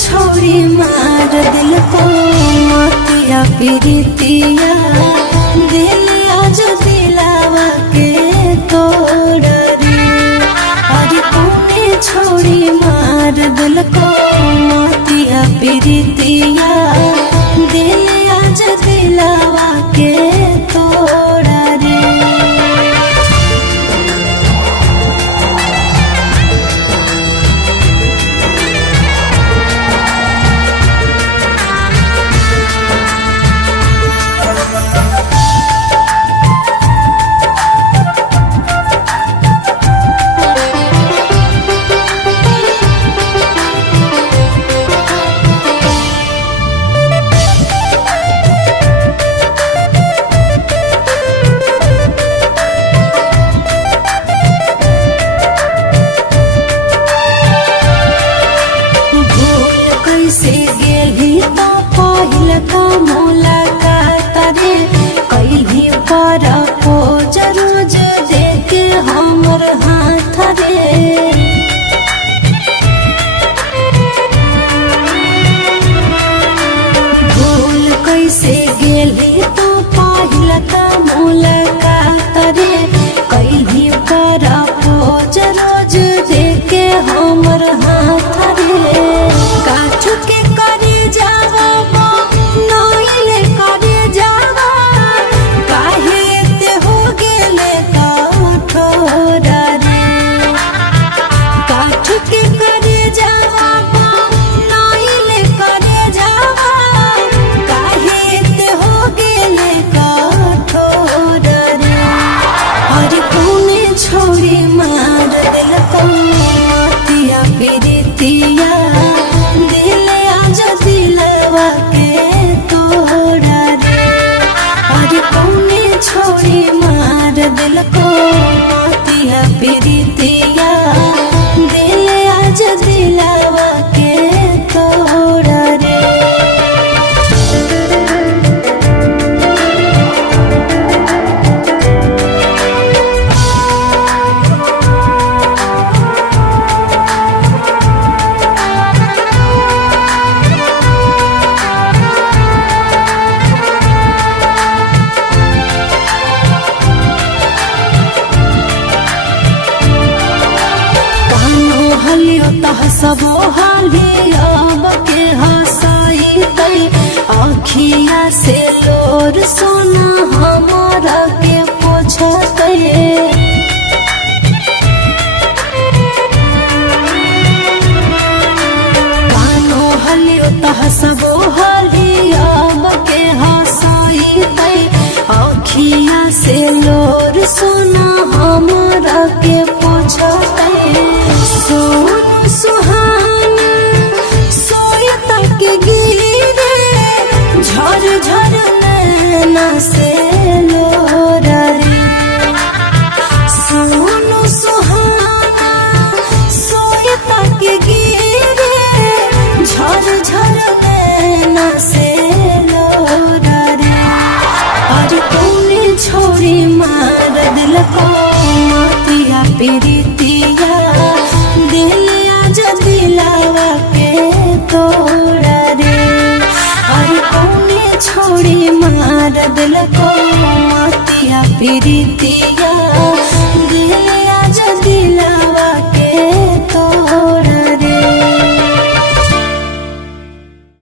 छोरी मार दिल को मोतिया प्रीतिया दिल आज दिलावा के तोड़ रे। अरे तूने छोरी मार दिल को मोतिया प्रीतिया दिल आज दिलावा के तोड़ रे। कैसे गेली तो पहिल का मुलाकात रे कैली पर पोज रोज देखे हमर हाथ रे। भूल कैसे गेली तो पहिल का मुलाकात रे कैली पर पोज रोज देखे हमर हाथ रे। काठ के करे जावा नइले करे जावा काहे ते हो गेले कठोर रे। काठ के करे जावा नइले करे जावा काहे ते हो गेले कठोर रे। अरे तूने छोरी मार दिल को मोतिया प्रीतिया दिल आज दिलवा के तोड़ रे। अरे तूने छोरी मार दिल को मोतिया प्रीतिया दिल आज दिलवा के तोड़ रे। हलियो तह सबो हालिया बके हसाई तई आँखिया से लोर सोना हमारा के पोछते। कानो हलियो तह सबो हालिया बके हसाई तई आँखिया से लोर सोना हमारा के पोछते। सोनू सुहाना सोय तक गिरे झर झर नैना से लोर रे। सोनू सुहाना सोय तक गिरे झर झर नैना से लोर रे। अरे तूने छोरी मार दिल को मोतिया प्रीतिया दिल दिल को मातिया प्रीतिया